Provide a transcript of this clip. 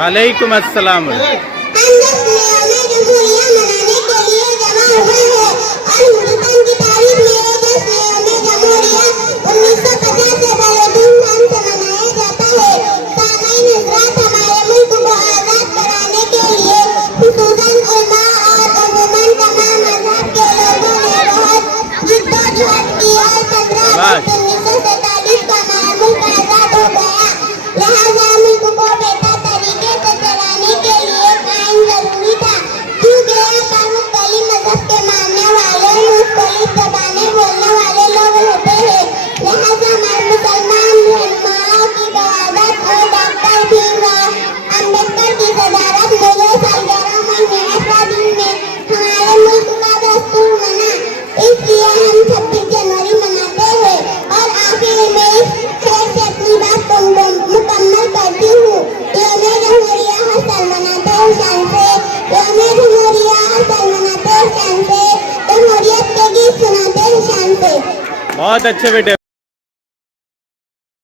वालेकुम अस्सलाम। हम मुस्लिमों में जमहूरिया मनाने के लिए जमा हुए हैं और हिंदुस्तान की तारीख में ये मुस्लिमों में जमहूरिया 1950 से बड़े धूमधाम से मनाया जाता है। सामाईन हज़रात, हमारे मुल्क को आज़ाद कराने के लिए खुसूसन उलमा और अमूमन तमाम मज़हब के लोगों ने बहुत जिद्दोजहद की और 15 अगस्त 1947 को हमारा मुल्क आज़ाद हो गया। लिहाजा मुल्क को बेहतर तरीके से चलाने के लिए आइन जरूरी था, क्योंकि यहाँ पर मुख्तलिफ मज़हब के मानने वाले, मुख्तलिफ ज़बानें बोलने वाले लोग होते हैं। लिहाजा हमारे मुसलमान रहनुमाओं की क़यादत और डॉक्टर भीमराव अम्बेडकर की सदारत मुझे सरगर्म और मेहनतवादी में हमारे मुल्क का दस्तूर बना। इसलिए हम 26 जनवरी मनाते हैं और आखिर में इस खेल से अपनी बात को मुकम्मल करती हूँ। यौम जमहूरिया हसन मनाते हैं शान से, यौम जमहूरिया हसन मनाते हैं शान से, जमहूरियत के गीत सुनाते हैं शान से। बहुत अच्छे बेटे।